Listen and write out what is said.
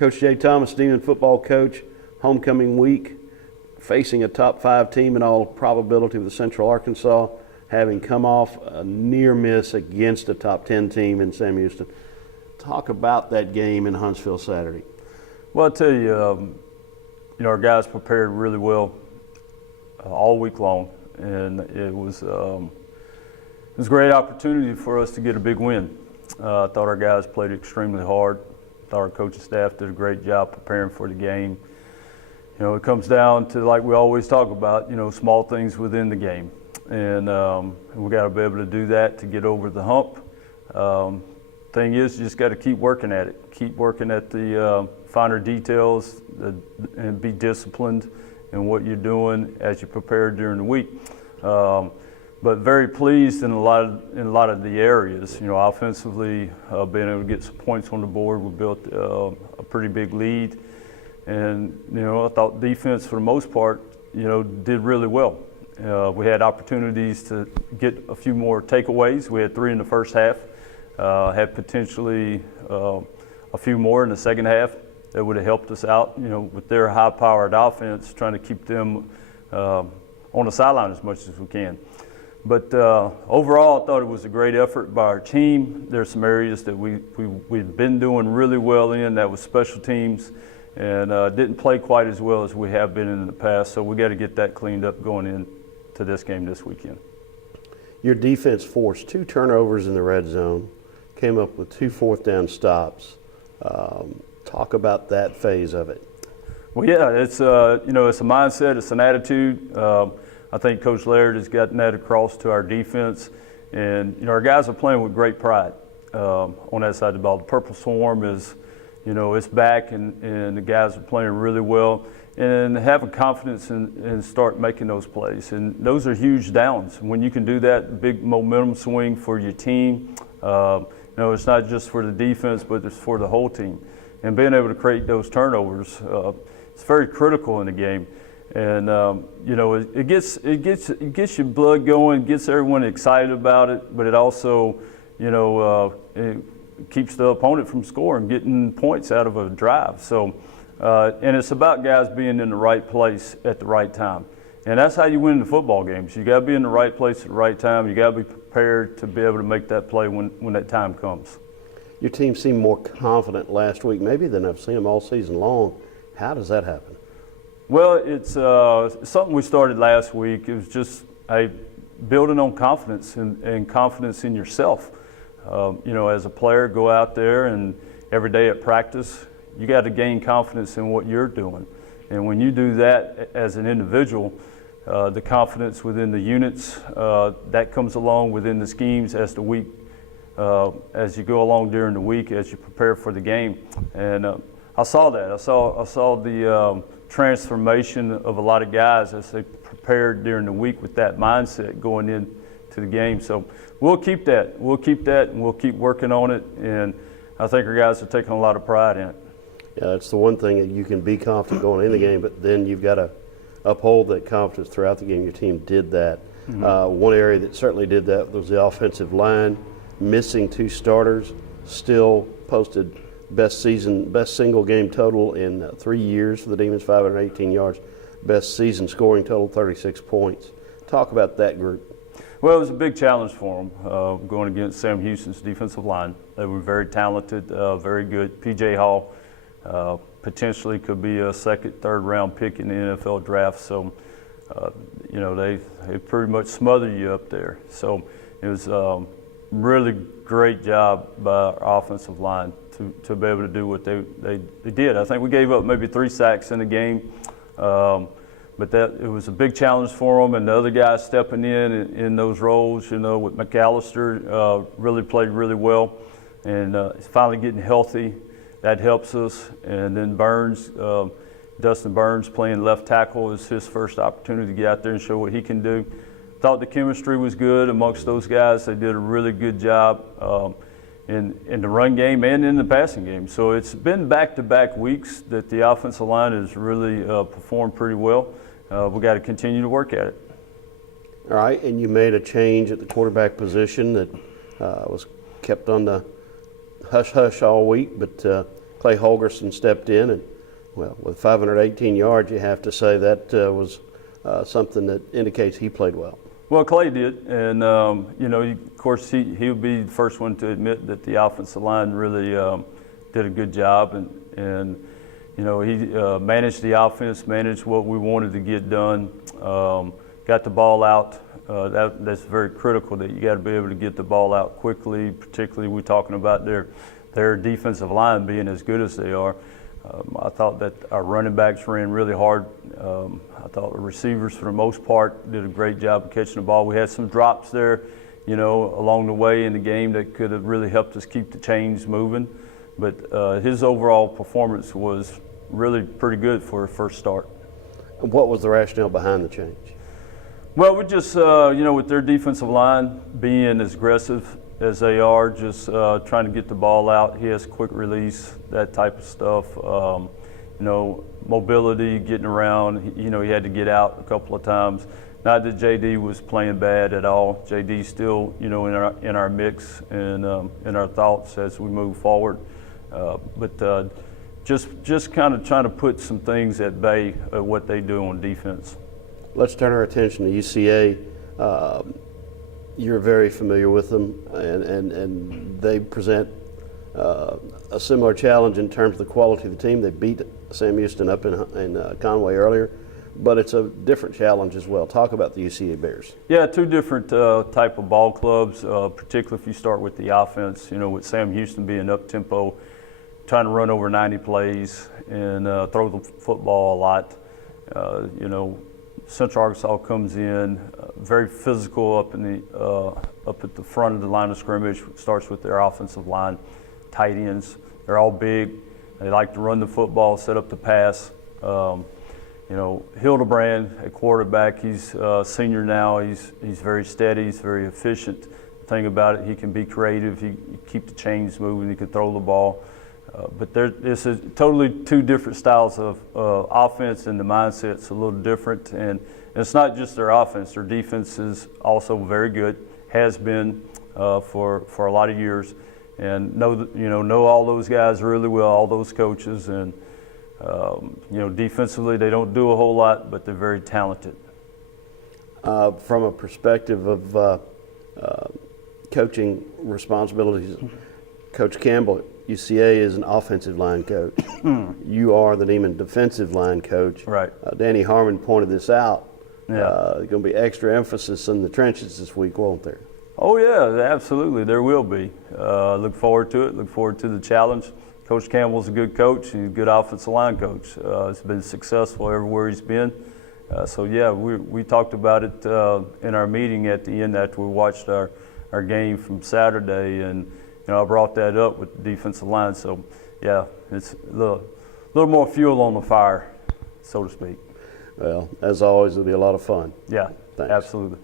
Coach Jay Thomas, Demon football coach, homecoming week, facing a top 5 team in all probability with Central Arkansas, having come off a near miss against a top 10 team in Sam Houston. Talk about that game in Huntsville Saturday. Well, I'll tell you, our guys prepared really well all week long, and it was a great opportunity for us to get a big win. I thought our guys played extremely hard. I thought our coaching staff did a great job preparing for the game. It comes down to, like we always talk about, small things within the game. And we got to be able to do that to get over the hump. Thing is, you just got to keep working at it. Keep working at the finer details and be disciplined in what you're doing as you prepare during the week. But very pleased in a lot of the areas. Offensively, being able to get some points on the board, we built a pretty big lead. And, I thought defense, for the most part, did really well. We had opportunities to get a few more takeaways. We had 3 in the first half. Had potentially a few more in the second half that would have helped us out, with their high-powered offense, trying to keep them on the sideline as much as we can. But overall, I thought it was a great effort by our team. There's some areas that we've been doing really well in. That was special teams, and didn't play quite as well as we have been in the past. So we got to get that cleaned up going into this game this weekend. Your defense forced 2 turnovers in the red zone, came up with 2 fourth-down stops. Talk about that phase of it. Well, yeah, it's it's a mindset, it's an attitude. I think Coach Laird has gotten that across to our defense, and our guys are playing with great pride on that side of the ball. The Purple Swarm is, it's back, and the guys are playing really well, and having confidence and start making those plays. And those are huge downs. When you can do that, big momentum swing for your team. It's not just for the defense, but it's for the whole team. And being able to create those turnovers, it's very critical in the game. And it gets your blood going, gets everyone excited about it, but it also, it keeps the opponent from scoring, getting points out of a drive. So, and it's about guys being in the right place at the right time. And that's how you win the football games. You got to be in the right place at the right time. You got to be prepared to be able to make that play when that time comes. Your team seemed more confident last week, maybe than I've seen them all season long. How does that happen? Well, it's something we started last week. It was just building on confidence and confidence in yourself. As a player, go out there and every day at practice, you got to gain confidence in what you're doing. And when you do that as an individual, the confidence within the units, that comes along within the schemes as the week, as you go along during the week, as you prepare for the game. And I saw that. I saw the transformation of a lot of guys as they prepared during the week with that mindset going into the game. So we'll keep that. We'll keep that, and we'll keep working on it. And I think our guys are taking a lot of pride in it. Yeah, that's the one thing that you can be confident going in the game, but then you've got to uphold that confidence throughout the game. Your team did that. Mm-hmm. One area that certainly did that was the offensive line, missing 2 starters, still posted best single game total in 3 years for the Demons, 518 yards, best season scoring total, 36 points. Talk about that group. Well, it was a big challenge for them going against Sam Houston's defensive line. They were very talented, very good. P.J. Hall potentially could be a 2nd, 3rd round pick in the NFL draft. So, they pretty much smothered you up there. So it was really great job by our offensive line to be able to do what they did. I think we gave up maybe 3 sacks in the game, but it was a big challenge for them, and the other guys stepping in those roles, with McAllister, really played really well, and finally getting healthy. That helps us. And then Burns, Dustin Burns playing left tackle is his first opportunity to get out there and show what he can do. Thought the chemistry was good amongst those guys. They did a really good job in the run game and in the passing game. So it's been back-to-back weeks that the offensive line has really performed pretty well. We got to continue to work at it. All right, and you made a change at the quarterback position that was kept on the hush-hush all week, but Clay Holgersson stepped in, and well, with 518 yards, you have to say that was something that indicates he played well. Well, Clay did, and of course he'll be the first one to admit that the offensive line really did a good job, and he managed the offense, managed what we wanted to get done, got the ball out. That's very critical, that you got to be able to get the ball out quickly. Particularly, we're talking about their defensive line being as good as they are. I thought that our running backs ran really hard. I thought the receivers, for the most part, did a great job of catching the ball. We had some drops there, along the way in the game that could have really helped us keep the chains moving. But his overall performance was really pretty good for a first start. And what was the rationale behind the change? Well, we just, with their defensive line being as aggressive as they are, just trying to get the ball out. He has quick release, that type of stuff. Mobility, getting around. He had to get out a couple of times. Not that JD was playing bad at all. JD's still, in our mix and in our thoughts as we move forward. But just kind of trying to put some things at bay at what they do on defense. Let's turn our attention to UCA. You're very familiar with them, and they present a similar challenge in terms of the quality of the team. They beat Sam Houston up in Conway earlier, but it's a different challenge as well. Talk about the UCA Bears. Yeah, two different type of ball clubs, particularly if you start with the offense. With Sam Houston being up-tempo, trying to run over 90 plays and throw the football a lot. Central Arkansas comes in very physical up at the front of the line of scrimmage. Starts with their offensive line, tight ends. They're all big. They like to run the football, set up the pass. Hildebrand, a quarterback, he's a senior now. He's very steady. He's very efficient. The thing about it, he can be creative. He keep the chains moving. He can throw the ball. But it's totally two different styles of offense, and the mindset's a little different. And it's not just their offense; their defense is also very good. Has been for a lot of years, and know all those guys really well, all those coaches, and defensively they don't do a whole lot, but they're very talented. From a perspective of coaching responsibilities, Coach Campbell, UCA is an offensive line coach. You are the Neiman defensive line coach. Right. Danny Harmon pointed this out. Yeah. There's going to be extra emphasis in the trenches this week, won't there? Oh yeah, absolutely. There will be. Look forward to it. Look forward to the challenge. Coach Campbell's a good coach. He's a good offensive line coach. He's been successful everywhere he's been. So yeah, we talked about it in our meeting at the end after we watched our game from Saturday, and I brought that up with the defensive line. So yeah, it's a little more fuel on the fire, so to speak. Well, as always, it'll be a lot of fun. Yeah, Thanks. Absolutely.